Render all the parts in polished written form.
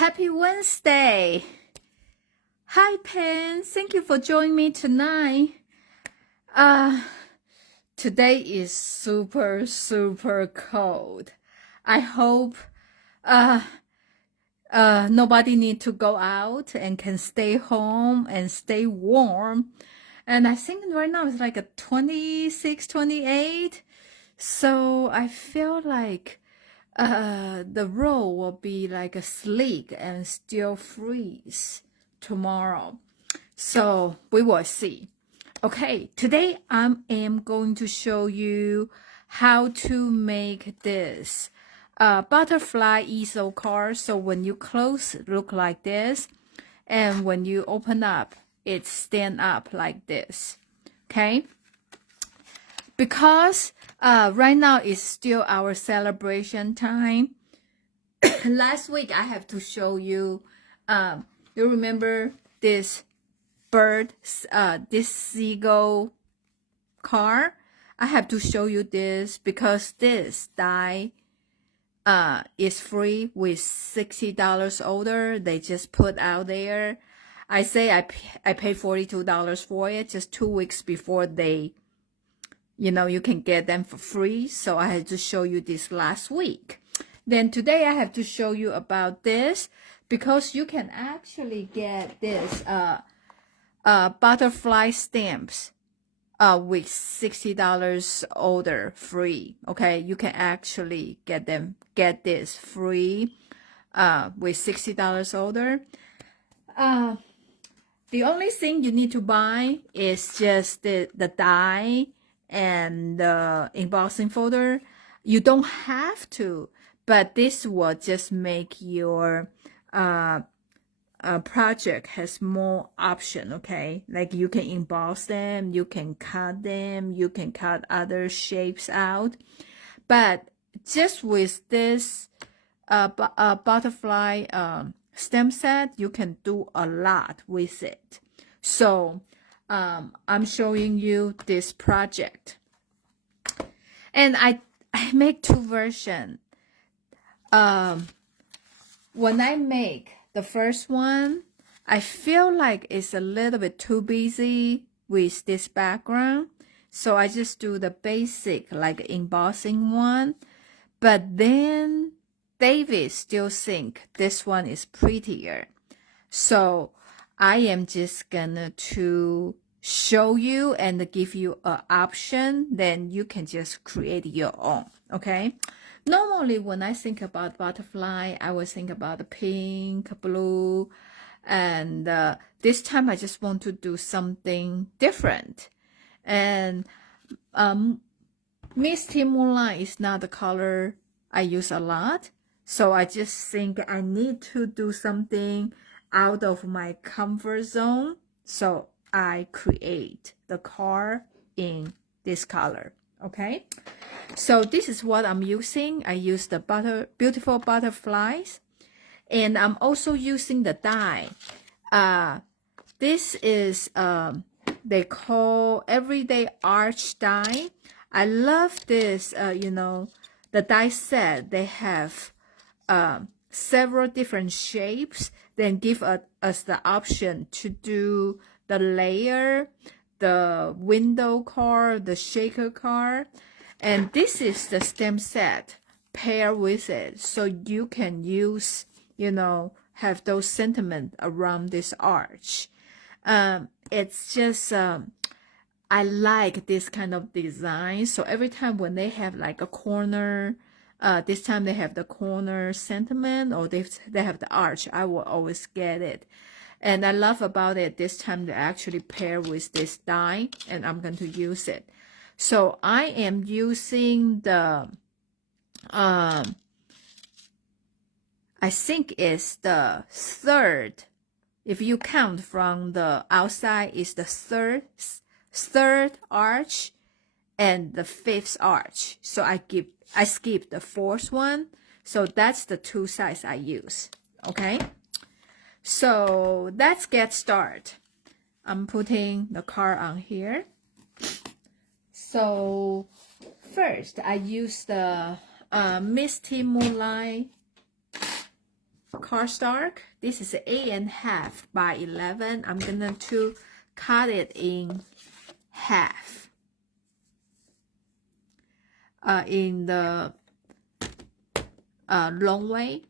Happy Wednesday! Hi, Pen. Thank you for joining me tonight. Today is super cold. I hope nobody need to go out and can stay home and stay warm. And I think right now it's like a 26, 28. So I feel like the road will be like a sleek and still freeze tomorrow. So we will see. Okay, today I am going to show you how to make this butterfly easel card. So when you close, it look like this. And when you open up, it stand up like this. Okay. Because right now is still our celebration time. Last week I have to show you, you remember this bird, this seagull car? I have to show you this because this die is free with $60 order. They just put out there. I say I paid $42 for it just 2 weeks before they, you can get them for free. So I had to show you this last week. Then today I have to show you about this because you can actually get this butterfly stamps with $60 order free. Okay, you can actually get this free with $60 order. The only thing you need to buy is just the die and the embossing folder. You don't have to, but this will just make your project has more option. Okay, like you can emboss them, you can cut them, you can cut other shapes out, but just with this butterfly stem set, you can do a lot with it. So I'm showing you this project, and I make two versions. When I make the first one, I feel like it's a little bit too busy with this background, so I just do the basic like embossing one. But then David still think this one is prettier, so I am just gonna to show you and give you an option. Then you can just create your own. Okay. Normally, when I think about butterfly, I will think about the pink, blue, and this time I just want to do something different. And Misty Moonlight is not the color I use a lot, so I just think I need to do something out of my comfort zone. So I create the card in this color. Okay, so this is what I'm using. I use the beautiful butterflies, and I'm also using the die. This is they call everyday arch die. I love this. The die set, they have several different shapes. Then give us the option to do the layer, the window card, the shaker card, and this is the stem set pair with it, so you can use, have those sentiment around this arch. It's just I like this kind of design. So every time when they have like a corner, this time they have the corner sentiment, or they have the arch, I will always get it. And I love about it, this time they actually pair with this die, and I'm going to use it. So I am using the, I think it's the third, if you count from the outside, is the third arch and the fifth arch. So I skip the fourth one. So that's the two sides I use. Okay. So let's get started. I'm putting the card on here. So first I use the Misty Moonlight cardstock. This is 8.5 by 11. I'm gonna to cut it in half. In the long way,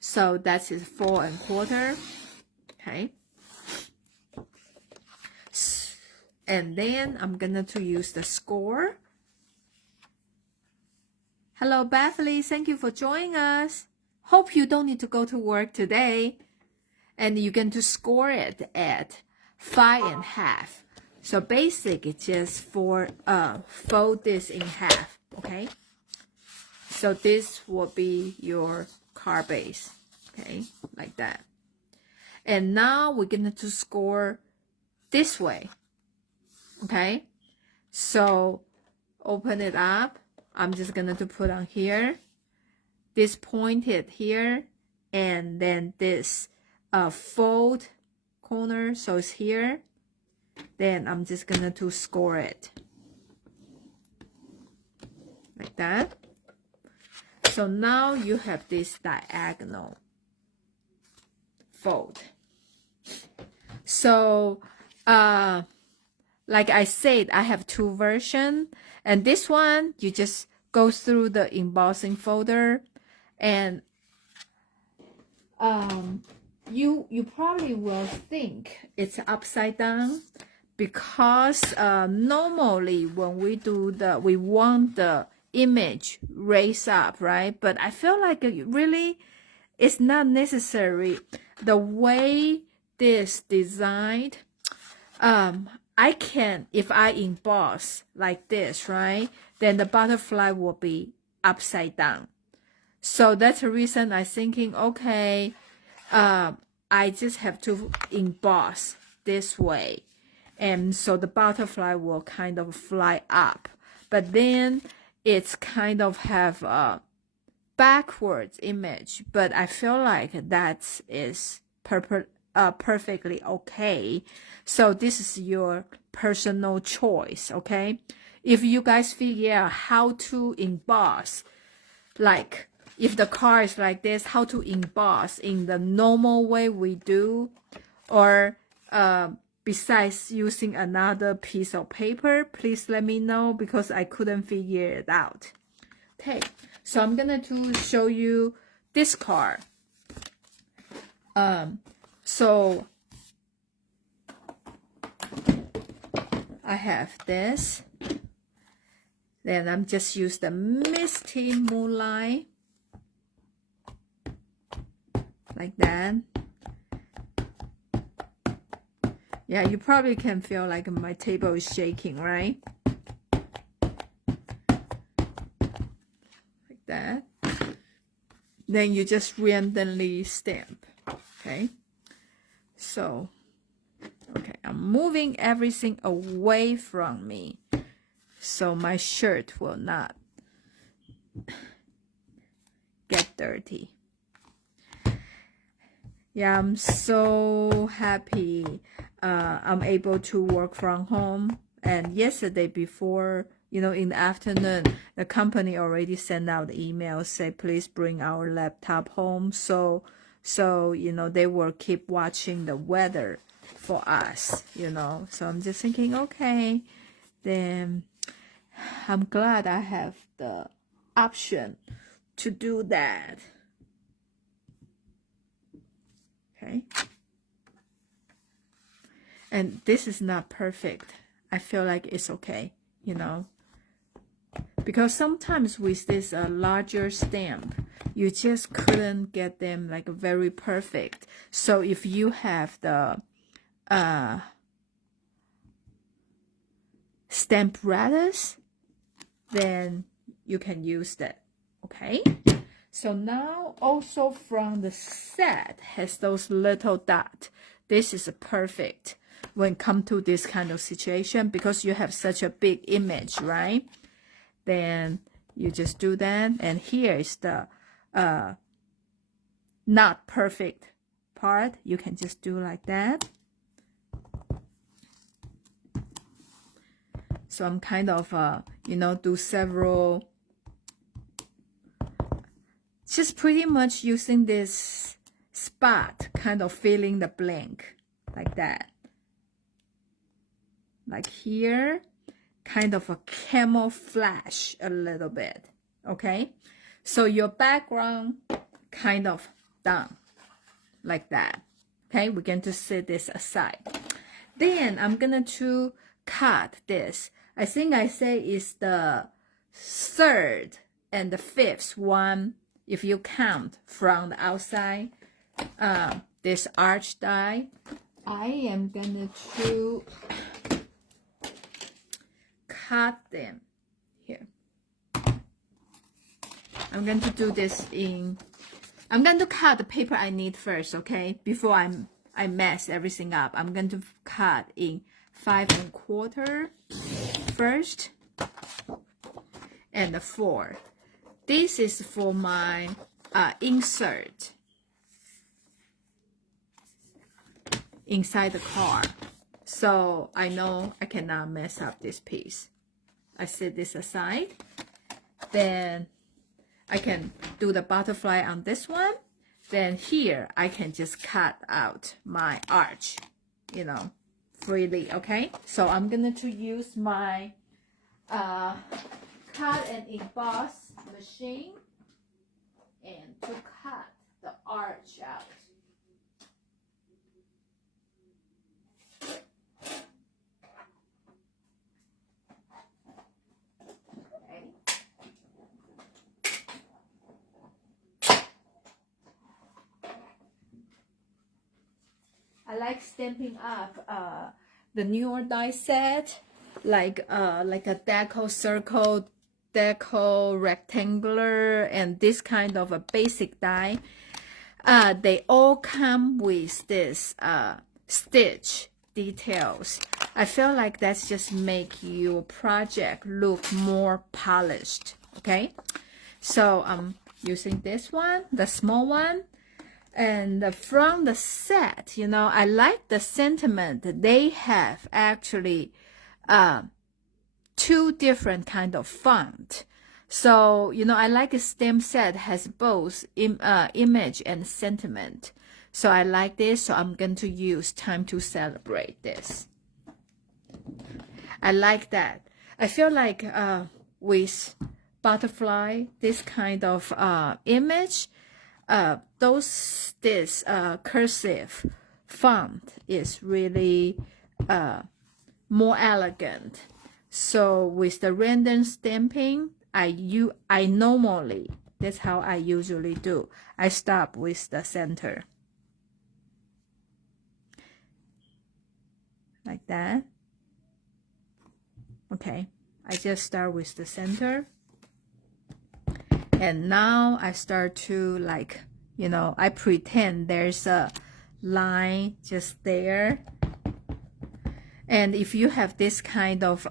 so that is 4.25. Okay, and then I'm gonna to use the score. Hello, Bethany. Thank you for joining us. Hope you don't need to go to work today. And you're going to score it at 5.5. So basic, it's just for fold this in half. Okay. So this will be your card base. Okay, like that. And now we're going to score this way. Okay. So open it up. I'm just going to put on here, this pointed here, and then this fold corner, so it's here. Then I'm just going to score it like that. So now you have this diagonal fold. So like I said, I have two versions, and this one you just go through the embossing folder, and you probably will think it's upside down, because normally when we do we want the image raised up, right? But I feel like really it's not necessary. The way this designed, I can, if I emboss like this, right, then the butterfly will be upside down. So that's the reason I'm thinking, okay, I just have to emboss this way. And so the butterfly will kind of fly up. But then it's kind of have a backwards image. But I feel like that is perfectly okay. So this is your personal choice, okay? If you guys figure out how to emboss, like if the card is like this, how to emboss in the normal way we do, or besides using another piece of paper, please let me know, because I couldn't figure it out. Okay, so I'm gonna to show you this card. So I have this. Then I'm just use the Misty Moonlight like that. Yeah, you probably can feel like my table is shaking, right? Like that. Then you just randomly stamp. Okay. So, okay, I'm moving everything away from me, so my shirt will not get dirty. Yeah, I'm so happy I'm able to work from home. And yesterday before, in the afternoon, the company already sent out the email, say please bring our laptop home. So they will keep watching the weather for us, So I'm just thinking, okay, then I'm glad I have the option to do that. Okay. And this is not perfect. I feel like it's okay, because sometimes with this larger stamp, you just couldn't get them like very perfect. So if you have the stamp radius, then you can use that. Okay. So now also from the set has those little dots. This is perfect when come to this kind of situation, because you have such a big image, right? Then you just do that, and here is the not perfect part. You can just do like that. So I'm kind of do several, just pretty much using this spot kind of filling the blank like that. Like here, kind of a camouflage a little bit, okay? So your background kind of done like that, okay? We're going to set this aside. Then I'm going to cut this. I think I say it's the third and the fifth one if you count from the outside. This arch die, I am going to cut them here. I'm going to do this in, I'm going to cut the paper I need first, okay? Before I mess everything up. I'm going to cut in 5 1/4 first and 4. This is for my insert inside the card. So I know I cannot mess up this piece. I set this aside. Then I can do the butterfly on this one. Then here I can just cut out my arch, you know, freely, okay? So I'm going to use my cut and emboss machine and to cut the arch out. I like Stampin' Up the newer die set, like a deco circle, deco rectangular, and this kind of a basic die. They all come with this stitch details. I feel like that's just make your project look more polished, okay? So I'm using this one, the small one. And from the set, you know, I like the sentiment. They have actually 2 different kind of font. So, you know, I like a stamp set has both image and sentiment. So I like this. So I'm going to use Time to Celebrate this. I like that. I feel like with butterfly, this kind of image, this cursive font is really more elegant. So with the random stamping, I normally, that's how I usually do. I start with the center. Like that. Okay, I just start with the center. And now I start to, like, you know, I pretend there's a line just there. And if you have this kind of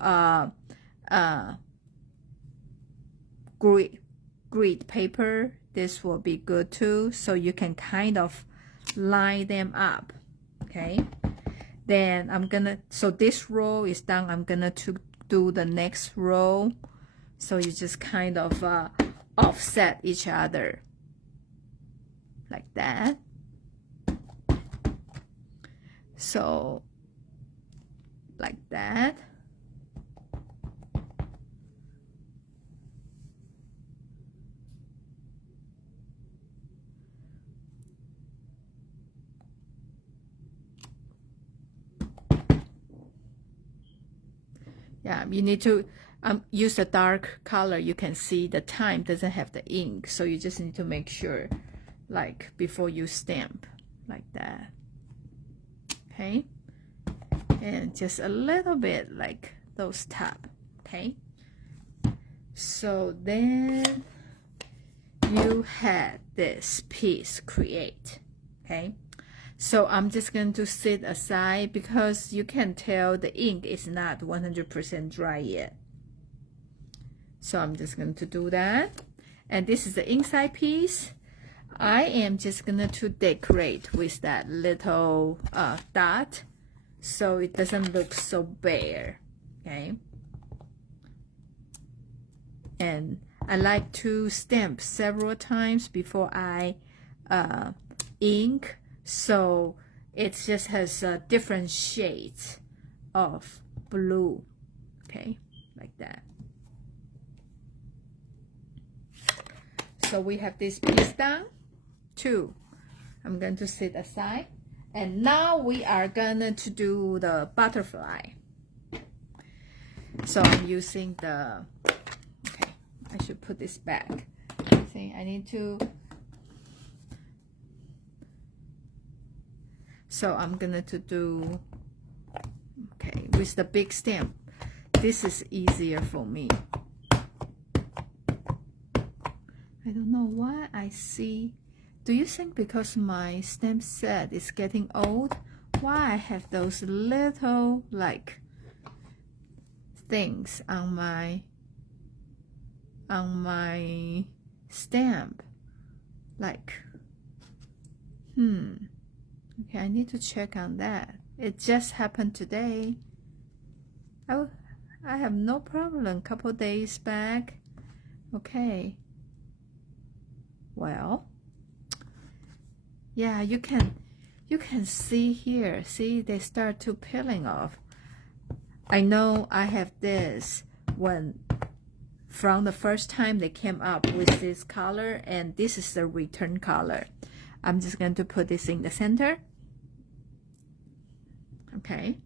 grid paper, this will be good too. So you can kind of line them up, okay? Then I'm gonna, so this row is done. I'm gonna to do the next row. So you just kind of offset each other like that. So like that. Yeah, you need to use a dark color. You can see the time doesn't have the ink, so you just need to make sure, like, before you stamp, like that. Okay, and just a little bit like those top. Okay, so then you had this piece create. Okay, so I'm just going to sit aside because you can tell the ink is not 100% dry yet. So I'm just going to do that. And this is the inside piece. I am just going to decorate with that little dot so it doesn't look so bare. Okay. And I like to stamp several times before I ink, so it just has different shades of blue. Okay, like that. So we have this piece done. 2. I'm going to set aside. And now we are going to do the butterfly. So I'm using the, okay, I should put this back. See, I need to, so I'm going to do, okay, with the big stamp. This is easier for me. I don't know why I see. Do you think because my stamp set is getting old, why I have those little like things on my stamp? Like, okay, I need to check on that. It just happened today. I have no problem. Couple days back. Okay. Well, yeah, you can see here. See, they start to peeling off. I know I have this when from the first time they came up with this color, and this is the return color. I'm just going to put this in the center. Okay.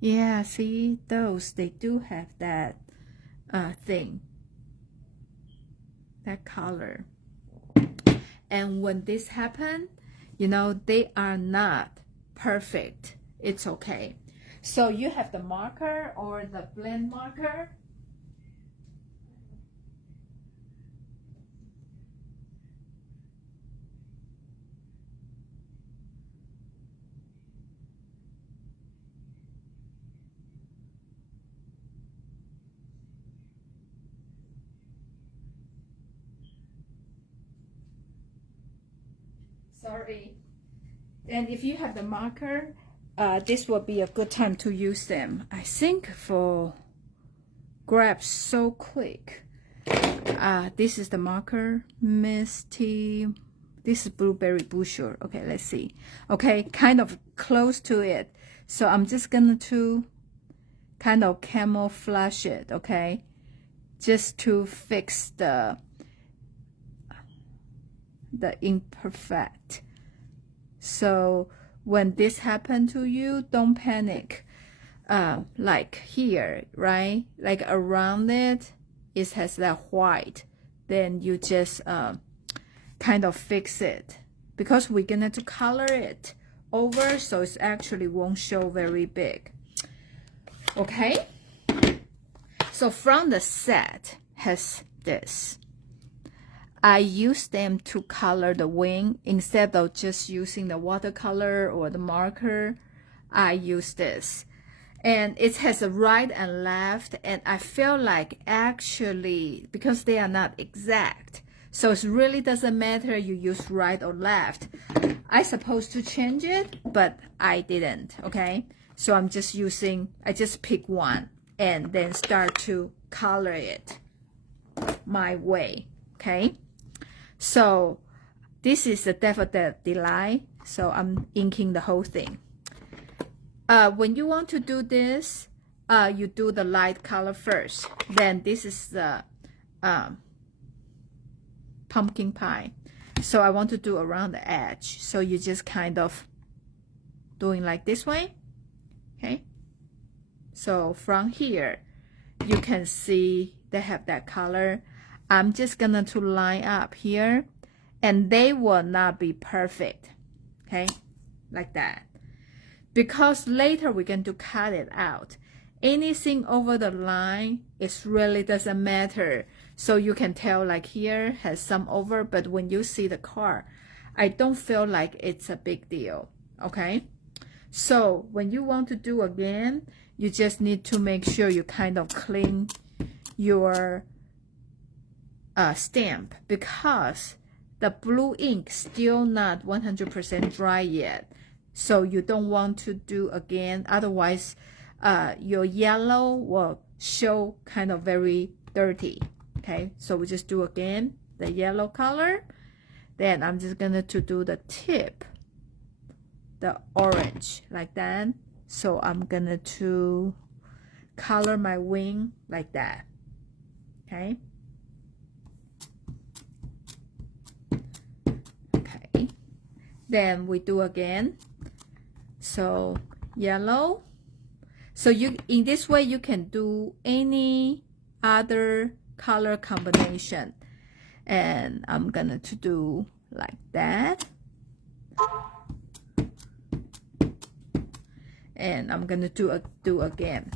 Yeah, see, those, they do have that thing, that color. And when this happen, you know, they are not perfect. It's okay. So you have the marker or the blend marker. Sorry. And if you have the marker, this will be a good time to use them. I think for grab so quick. This is the marker, Misty. This is Blueberry Bushel. Okay, let's see. Okay, kind of close to it. So I'm just gonna to kind of camouflage it, okay? Just to fix the imperfect. So when this happened to you, don't panic. Like here, right? Like around it, it has that white. Then you just kind of fix it, because we're gonna to color it over, so it actually won't show very big. Okay. So from the set has this. I use them to color the wing instead of just using the watercolor or the marker. I use this, and it has a right and left, and I feel like actually because they are not exact, so it really doesn't matter you use right or left. I supposed to change it, but I didn't. Okay, so I'm just using, I just pick one and then start to color it my way. Okay. So this is the Daffodil Delight. So I'm inking the whole thing. When you want to do this, you do the light color first. Then this is the pumpkin pie. So I want to do around the edge. So you just kind of doing like this way. Okay. So from here, you can see they have that color. I'm just gonna to line up here, and they will not be perfect, okay, like that, because later we're going to cut it out. Anything over the line, it really doesn't matter. So you can tell like here has some over, but when you see the card, I don't feel like it's a big deal. Okay, so when you want to do again, you just need to make sure you kind of clean your stamp, because the blue ink still not 100% dry yet, so you don't want to do again, otherwise your yellow will show kind of very dirty. Okay, so we just do again the yellow color, Then I'm just gonna to do the tip, the orange like that. So I'm gonna to color my wing like that. Okay. Okay. Then we do again. So yellow. So you, in this way, you can do any other color combination. And I'm gonna to do like that. And I'm gonna do again.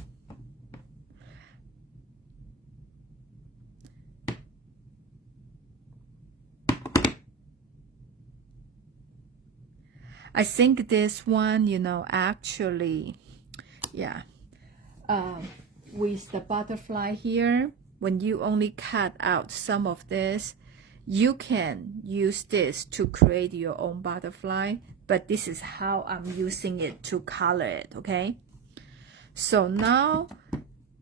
I think this one, you know, actually, yeah, with the butterfly here, when you only cut out some of this, you can use this to create your own butterfly, but this is how I'm using it to color it, okay? So now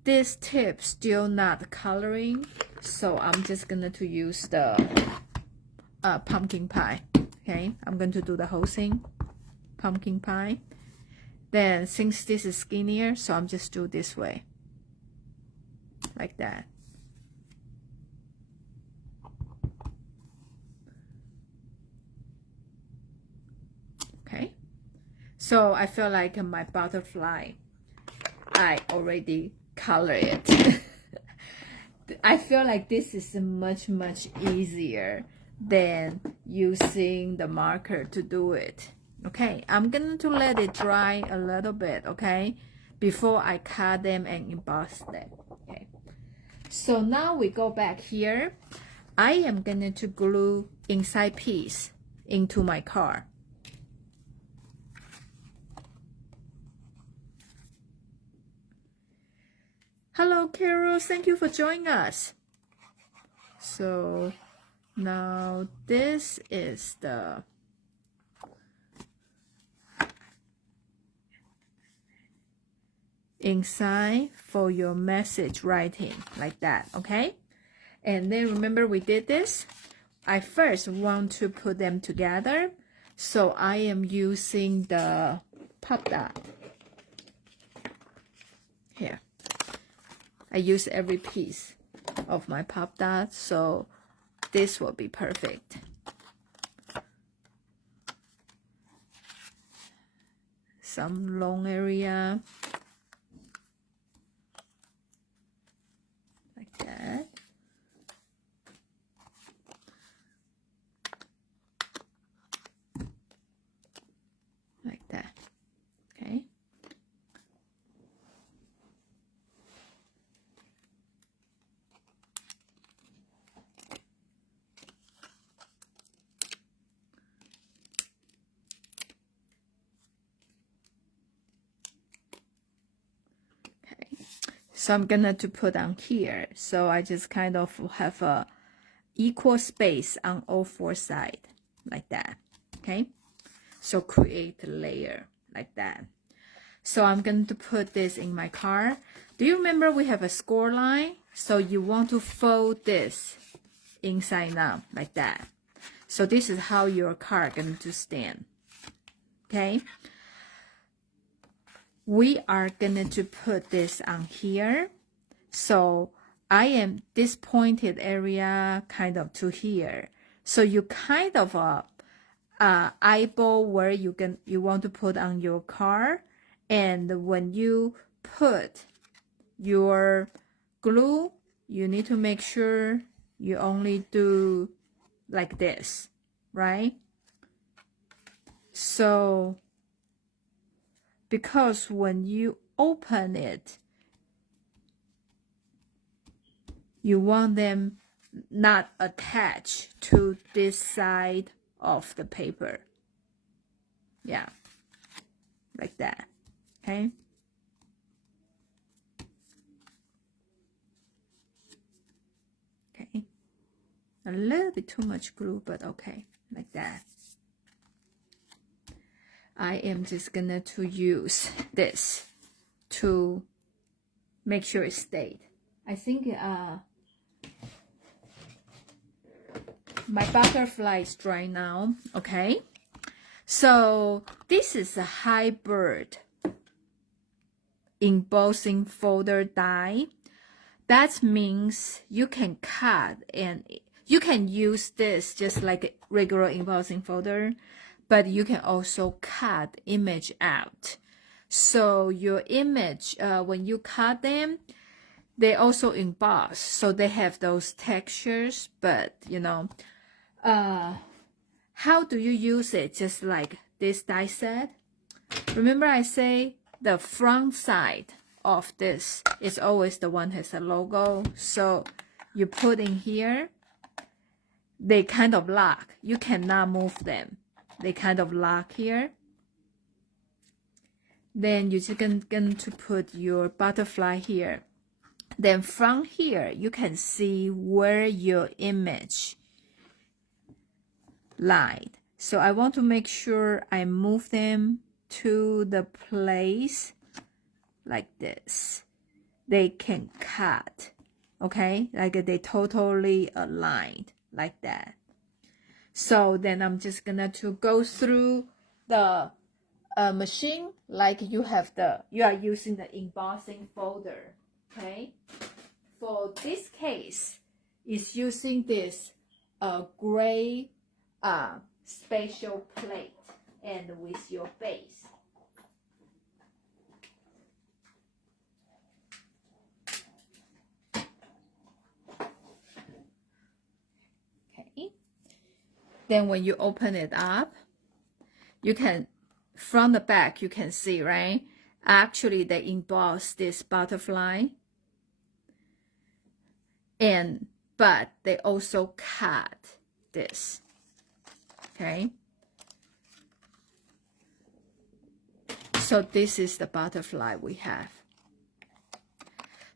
this tip still not coloring, so I'm just gonna to use the pumpkin pie, okay? I'm going to do the whole thing, pumpkin pie. Then since this is skinnier, so I'm just do this way, like that. Okay, so I feel like my butterfly, I already color it. I feel like this is much easier than using the marker to do it. Okay, I'm going to let it dry a little bit, okay, before I cut them and emboss them. Okay, so now we go back here. I am going to glue inside piece into my card. Hello, Carol. Thank you for joining us. So now this is the inside for your message writing, like that, okay? And then remember we did this. I first want to put them together, so I am using the pop dot here. I use every piece of my pop dot, so this will be perfect. Some long area like that. Like that. Okay. So I'm gonna to put on here. So I just kind of have a equal space on all four sides, like that. Okay. So create a layer like that. So I'm going to put this in my card. Do you remember we have a score line? So you want to fold this inside out like that. So this is how your card going to stand. Okay. We are going to put this on here. So I am this pointed area kind of to here. So you kind of eyeball where you want to put on your card, and when you put your glue, you need to make sure you only do like this, right? So because when you open it, you want them not attached to this side of the paper. Yeah, like that. Okay. Okay. A little bit too much glue, but okay, like that. I am just gonna to use this to make sure it stayed. I think my butterfly is dry now. Okay, so this is a hybrid embossing folder die. That means you can cut and you can use this just like a regular embossing folder, but you can also cut image out. So your image, when you cut them, they also emboss, so they have those textures. But you know, how do you use it? Just like this die set. Remember I say the front side of this is always the one has a logo. So you put in here, they kind of lock. You cannot move them. They kind of lock here. Then you're just going to put your butterfly here. Then from here, you can see where your image lied. So I want to make sure I move them to the place like this. They can cut, okay? Like they totally aligned like that. So then I'm just gonna to go through the machine like you are using the embossing folder, okay? For this case, it's using this gray spatial plate and with your base. Okay. Then when you open it up, you can, from the back, you can see, right? Actually, they emboss this butterfly. But they also cut this, okay? So this is the butterfly we have.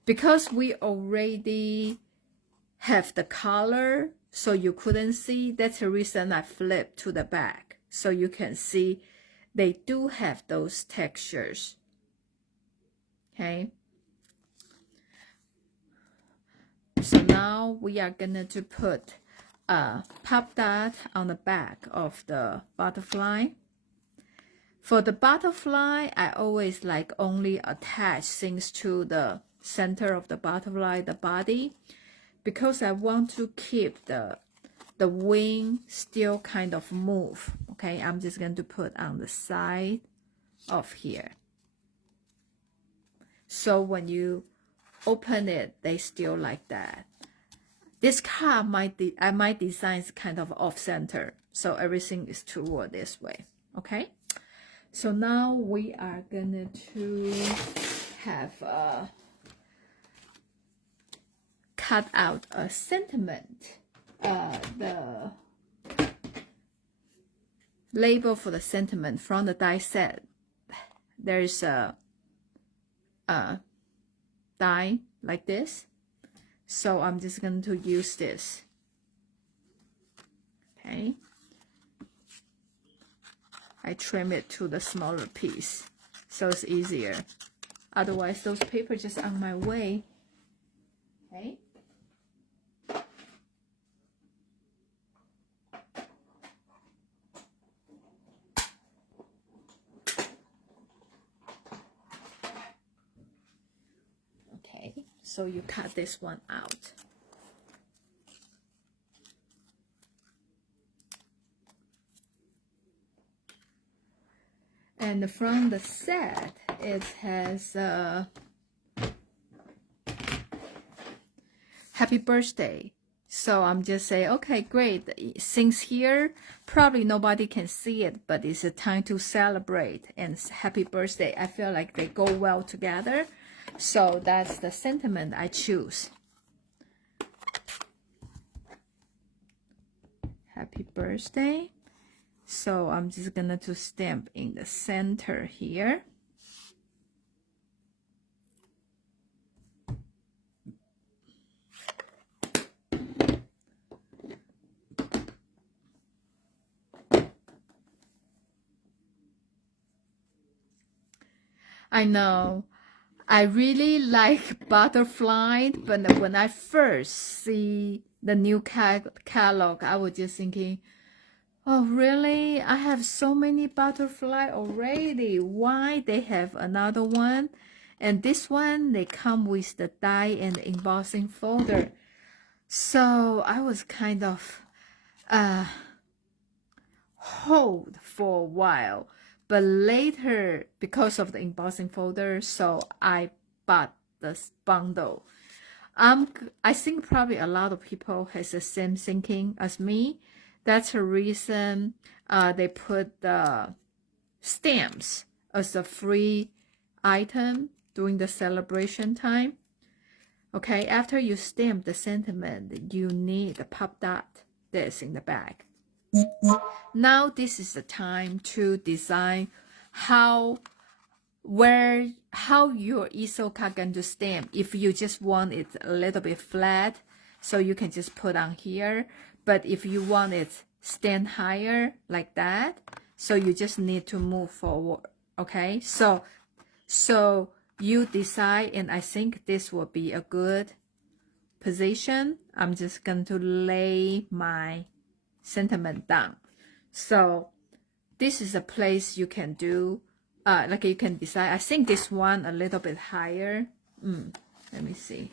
Because we already have the color, so you couldn't see, that's the reason I flipped to the back. So you can see they do have those textures, okay? So now we are gonna to put a pop dot on the back of the butterfly. For the butterfly, I always like only attach things to the center of the butterfly, the body, because I want to keep the wing still kind of move. Okay, I'm just going to put on the side of here. So when you open it, they still like that. This card might design is kind of off center, so everything is toward this way. Okay, so now we are gonna to have cut out a sentiment. The label for the sentiment from the die set. There's a die like this, so I'm just going to use this. Okay, I trim it to the smaller piece so it's easier, otherwise those papers just on my way. Okay, so you cut this one out. And from the set, it has happy birthday. So I'm just saying, okay, great. Since here, probably nobody can see it, but it's a time to celebrate and happy birthday. I feel like they go well together. So that's the sentiment I choose. Happy birthday. So I'm just gonna to stamp in the center here. I know. I really like butterfly, but when I first see the new catalog, I was just thinking, oh, really? I have so many butterfly already. Why they have another one? And this one, they come with the die and embossing folder. So I was kind of hold for a while. But later, because of the embossing folder, so I bought this bundle. I think probably a lot of people has the same thinking as me. That's the reason they put the stamps as a free item during the celebration time. Okay, after you stamp the sentiment, you need the pop dot this in the back. Now this is the time to design how your easel card going to stamp. If you just want it a little bit flat, so you can just put on here. But if you want it stand higher like that, so you just need to move forward. Okay, so you decide, and I think this will be a good position. I'm just going to lay my sentiment down. So this is a place you can do, like you can decide. I think this one a little bit higher. Let me see.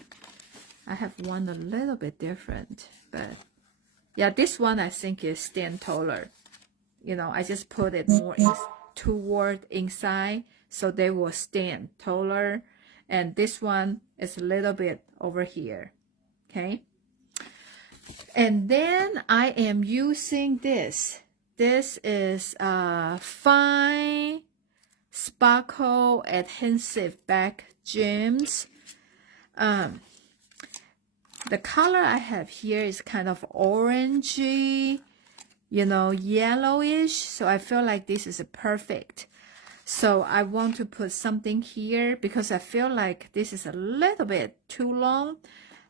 I have one a little bit different, but yeah, this one I think is stand taller. You know, I just put it more toward inside, so they will stand taller. And this one is a little bit over here. Okay. And then I am using this. This is fine sparkle adhesive back gems. The color I have here is kind of orangey, you know, yellowish. So I feel like this is perfect. So I want to put something here because I feel like this is a little bit too long,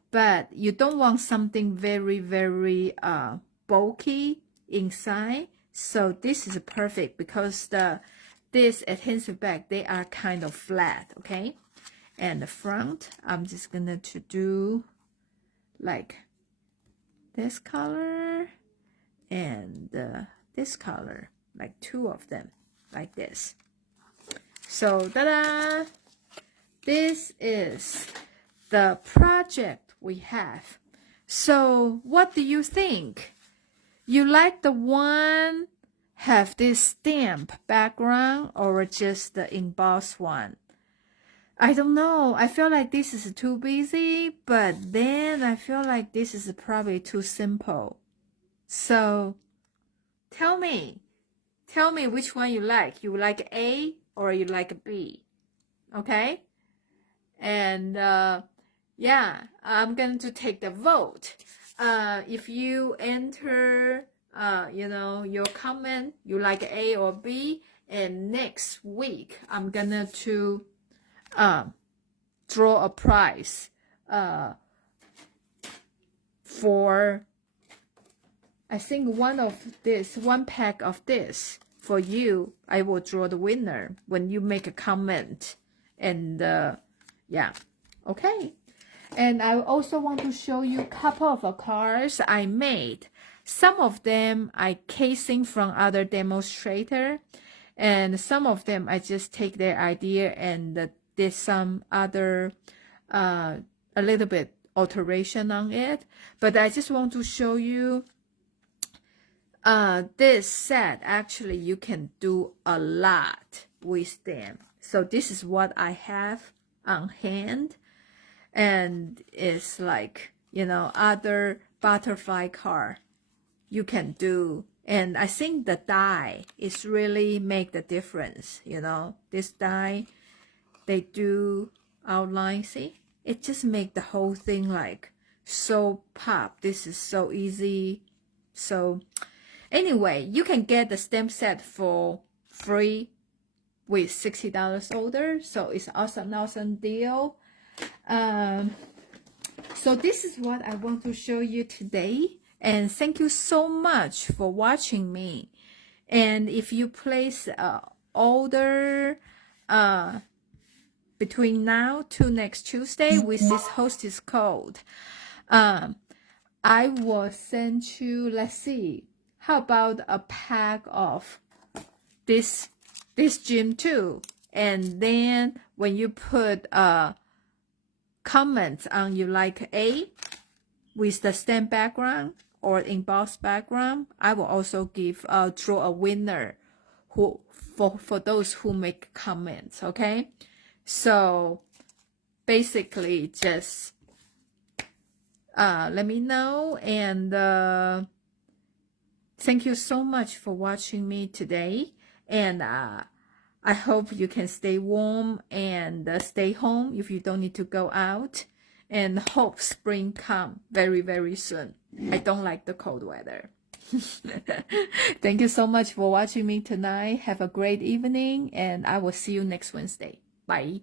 but you don't want something very, very bulky inside. So this is perfect because this adhesive bag, they are kind of flat, okay? And the front, I'm just gonna to do like this color and this color, like two of them, like this. So ta-da! This is the project we have. So what do you think? You like the one have this stamp background or just the embossed one? I don't know. I feel like this is too busy, but then I feel like this is probably too simple. So tell me which one you like. You like A or you like B? Okay? And yeah, I'm going to take the vote. If you enter, you know, your comment, you like A or B, and next week I'm gonna to draw a prize for, I think one pack of this for you. I will draw the winner when you make a comment. And yeah, okay. And I also want to show you a couple of cards I made. Some of them I casing from other demonstrator, and some of them I just take their idea and did some other a little bit alteration on it. But I just want to show you this set. Actually, you can do a lot with them. So this is what I have on hand. And it's like, you know, other butterfly card you can do. And I think the die is really make the difference, you know. This die, they do outline, see? It just make the whole thing like so pop. This is so easy. So anyway, you can get the stamp set for free with $60 order. So it's awesome deal. So this is what I want to show you today, and thank you so much for watching me. And if you place order between now to next Tuesday with this hostess code, I will send you, let's see, how about a pack of this gym too? And then when you put comments on you like A with the stamp background or embossed background, I will also give draw a winner who for those who make comments. Okay, so basically just let me know, and thank you so much for watching me today, and I hope you can stay warm and stay home if you don't need to go out, and hope spring come very, very soon. I don't like the cold weather. Thank you so much for watching me tonight. Have a great evening, and I will see you next Wednesday. Bye.